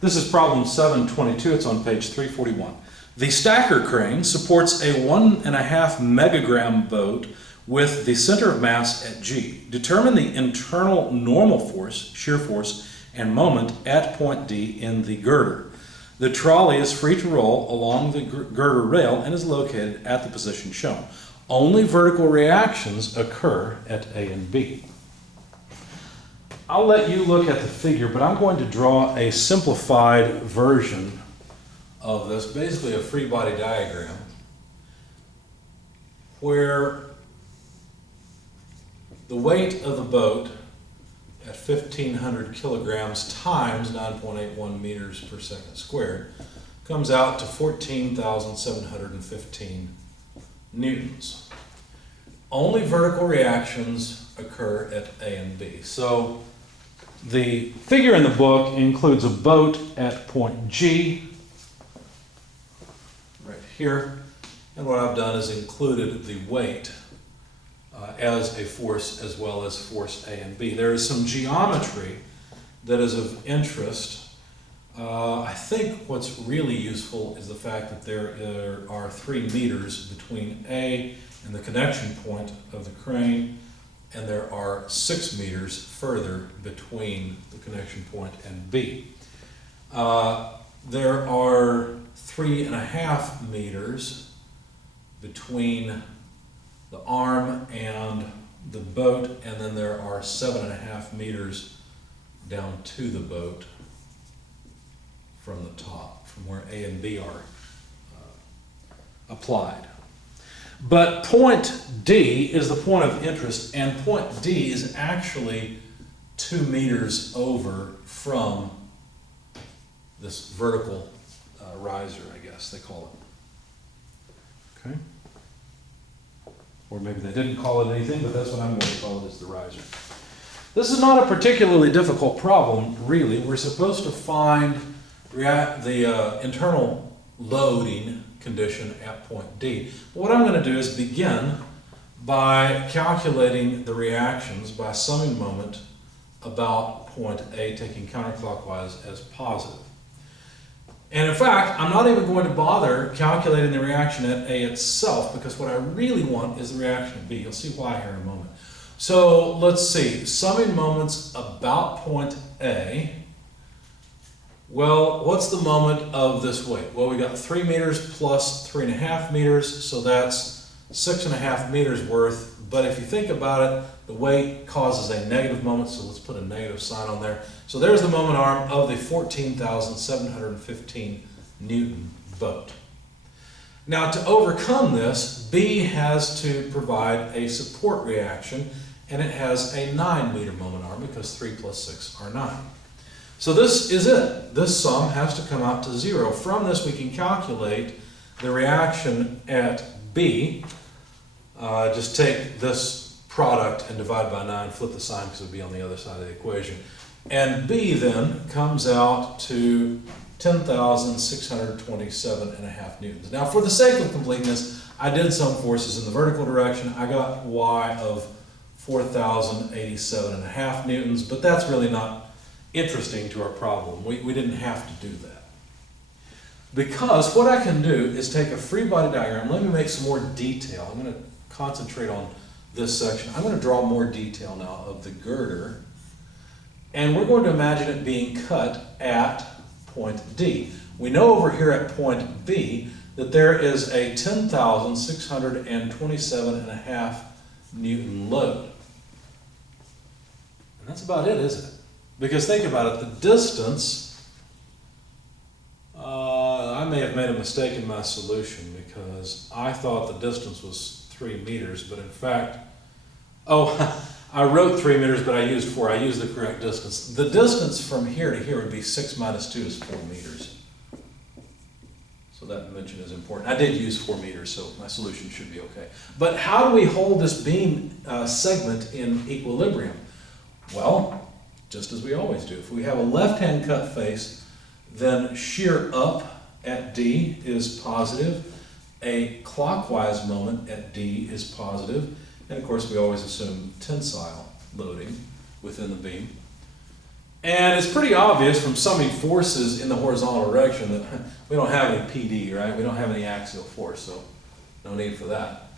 This is problem 722. It's on page 341. The stacker crane supports a 1.5 megagram boat with the center of mass at G. Determine the internal normal force, shear force, and moment at point D in the girder. The trolley is free to roll along the girder rail and is located at the position shown. Only vertical reactions occur at A and B. I'll let you look at the figure, but I'm going to draw a simplified version of this, basically a free body diagram, where the weight of the boat at 1,500 kilograms times 9.81 meters per second squared comes out to 14,715 newtons. Only vertical reactions occur at A and B. So the figure in the book includes a boat at point G, right here, and what I've done is included the weight as a force as well as force A and B. There is some geometry that is of interest. I think what's really useful is the fact that there are 3 meters between A and the connection point of the crane, and there are 6 meters further between the connection point and B. There are 3.5 meters between the arm and the boat, and then there are 7.5 meters down to the boat from the top, from where A and B are applied. But point D is the point of interest, and point D is actually 2 meters over from this vertical riser, I guess they call it. Okay? Or maybe they didn't call it anything, but that's what I'm going to call it, is the riser. This is not a particularly difficult problem, really. We're supposed to find the internal loading condition at point D. But what I'm going to do is begin by calculating the reactions by summing moment about point A, taking counterclockwise as positive. And in fact, I'm not even going to bother calculating the reaction at A itself, because what I really want is the reaction at B. You'll see why here in a moment. So let's see, summing moments about point A. Well, what's the moment of this weight? Well, we got 3 meters plus 3.5 meters, so that's 6.5 meters worth. But if you think about it, the weight causes a negative moment, so let's put a negative sign on there. So there's the moment arm of the 14,715 Newton boat. Now, to overcome this, B has to provide a support reaction, and it has a 9 meter moment arm because 3 plus 6 are 9. So this is it. This sum has to come out to 0. From this, we can calculate the reaction at B. Just take this product and divide by 9, flip the sign because it would be on the other side of the equation. And B then comes out to 10,627.5 newtons. Now, for the sake of completeness, I did some forces in the vertical direction. I got Y of 4,087.5 newtons, but that's really not interesting to our problem. We didn't have to do that. Because what I can do is take a free body diagram. Let me make some more detail. I'm going to concentrate on this section. I'm going to draw more detail now of the girder. And we're going to imagine it being cut at point D. We know over here at point B that there is a 10,627.5 Newton load. And that's about it, isn't it? Because think about it, the distance, I may have made a mistake in my solution because I thought the distance was 3 meters, but in fact, I wrote 3 meters, but I used 4. I used the correct distance. The distance from here to here would be 6 minus 2 is 4 meters. So that dimension is important. I did use 4 meters, so my solution should be okay. But how do we hold this beam segment in equilibrium? Well, just as we always do. If we have a left-hand cut face, then shear up at D is positive. A clockwise moment at D is positive. And of course, we always assume tensile loading within the beam. And it's pretty obvious from summing forces in the horizontal direction that we don't have any PD, right? We don't have any axial force, so no need for that.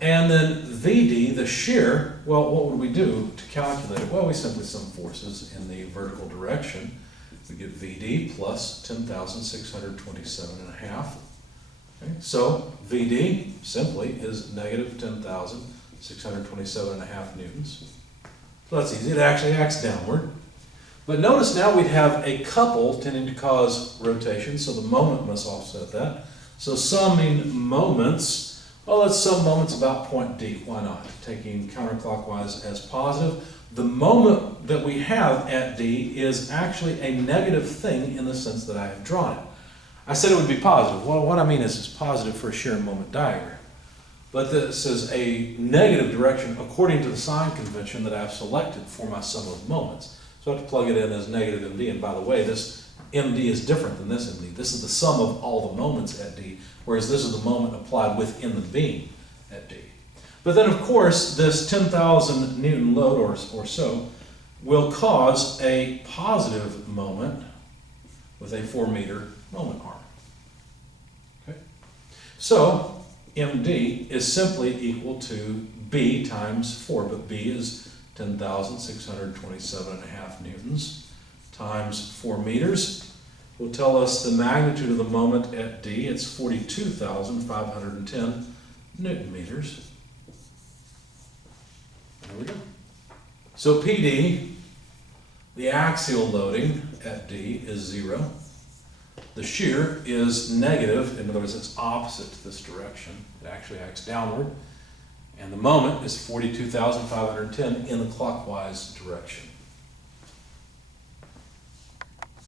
And then VD, the shear, well, what would we do to calculate it? Well, we simply sum forces in the vertical direction. We get VD plus 10,627.5. Okay, so VD simply is negative 10,627.5 newtons. So that's easy. It actually acts downward. But notice now we have a couple tending to cause rotation, so the moment must offset that. So summing moments, well, let's sum moments about point D. Why not? Taking counterclockwise as positive. The moment that we have at D is actually a negative thing in the sense that I have drawn it. I said it would be positive. Well, what I mean is it's positive for a shear moment diagram. But this is a negative direction according to the sign convention that I've selected for my sum of moments. So I have to plug it in as negative MD. And by the way, this MD is different than this MD. This is the sum of all the moments at D, whereas this is the moment applied within the beam at D. But then, of course, this 10,000 Newton load or so will cause a positive moment with a 4-meter moment arm. Okay? So MD is simply equal to B times 4, but B is 10,627.5 newtons times 4 meters will tell us the magnitude of the moment at D. It's 42,510 Newton meters. There we go. So PD, the axial loading at D is 0. The shear is negative. In other words, it's opposite to this direction. It actually acts downward. And the moment is 42,510 in the clockwise direction.